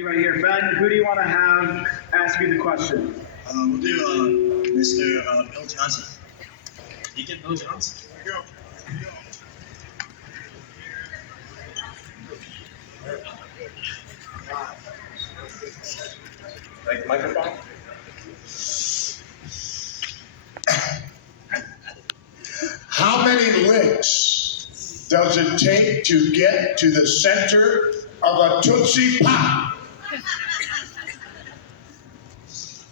Right here, Ben, who do you want to have ask you the question? We'll do Mr. Bill Johnson. You get Bill Johnson. There you go. Like the microphone? How many licks does it take to get to the center of a Tootsie Pop?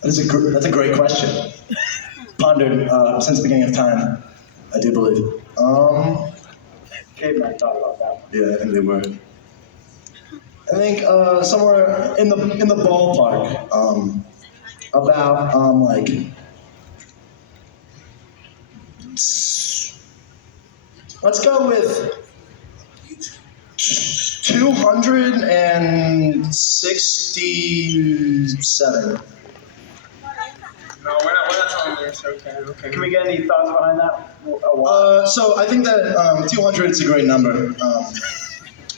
That's a great question. Pondered since the beginning of time, I do believe. Caveman thought about that one. Yeah, I think they were. I think somewhere in the ballpark, about like let's go with 267. No, we're not telling this. Okay. Can we get any thoughts behind that? So I think that 200 is a great number.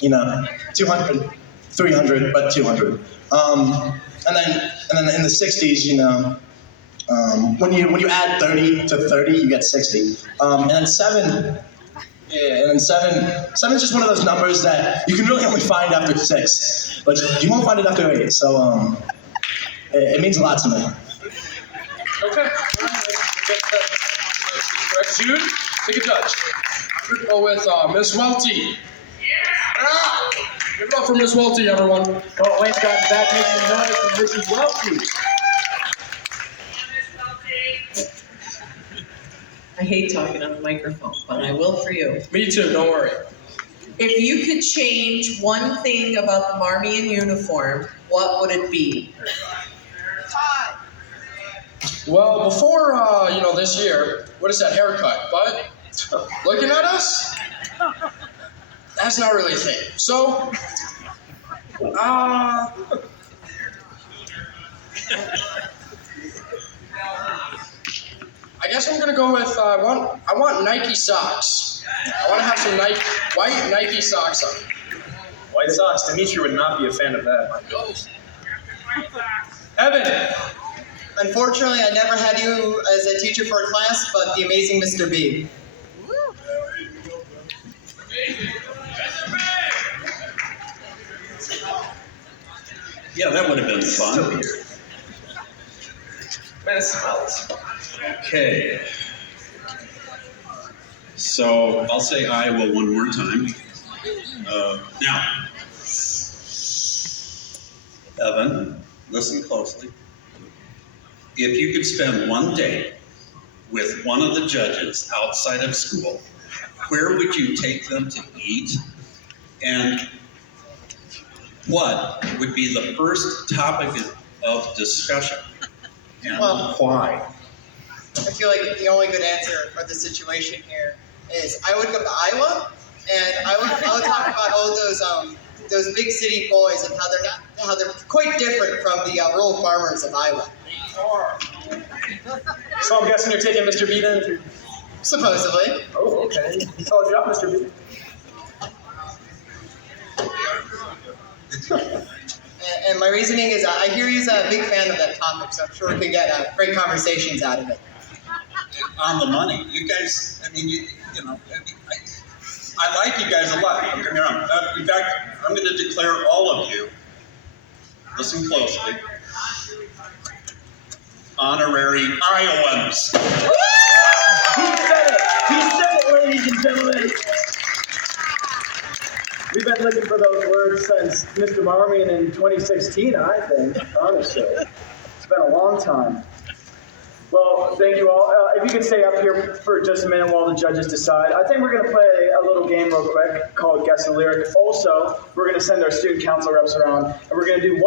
200, 300, but 200. And then in the 60s, when you add 30 to 30, you get 60. And then 7. Yeah, and then seven is just one of those numbers that you can really only find after 6, but you won't find it after 8. So it means a lot to me. Okay. Correct, Jude. Take a judge. We're going with Miss Welty. Yeah! Give it up for Miss Welty, everyone. Oh, Wayne's got back making noise from Mrs. Welty. I hate talking on the microphone, but I will for you. Me too, don't worry. If you could change one thing about the Marmion uniform, what would it be? Well, before, this year, what is that haircut? But looking at us, that's not really a thing. So, I guess I'm gonna go with I want Nike socks. I want to have some white Nike socks on. White socks. Dimitri would not be a fan of that. Evan. Unfortunately, I never had you as a teacher for a class, but the amazing Mr. B. Yeah, that would have been fun. Man, it smells. Okay. So I'll say Iowa one more time. Now, Evan, listen closely. If you could spend one day with one of the judges outside of school, where would you take them to eat? And what would be the first topic of discussion? And why? I feel like the only good answer for the situation here is I would go to Iowa, and I would talk about all those big city boys and how they're quite different from the rural farmers of Iowa. So I'm guessing you're taking Mr. B then? Supposedly. Oh, okay. Called you out, Mr. B. And my reasoning is I hear you're a big fan of that topic, so I'm sure we can get great conversations out of it. On the money. You guys, I like you guys a lot. Don't get me wrong. In fact, I'm going to declare all of you, listen closely, honorary Iowans. He said it! He said it, ladies and gentlemen! We've been looking for those words since Mr. Marmion in 2016, I think, honestly. It's been a long time. Well, thank you all. If you could stay up here for just a minute while the judges decide. I think we're going to play a little game real quick called Guess the Lyric. Also, we're going to send our student council reps around, and we're going to do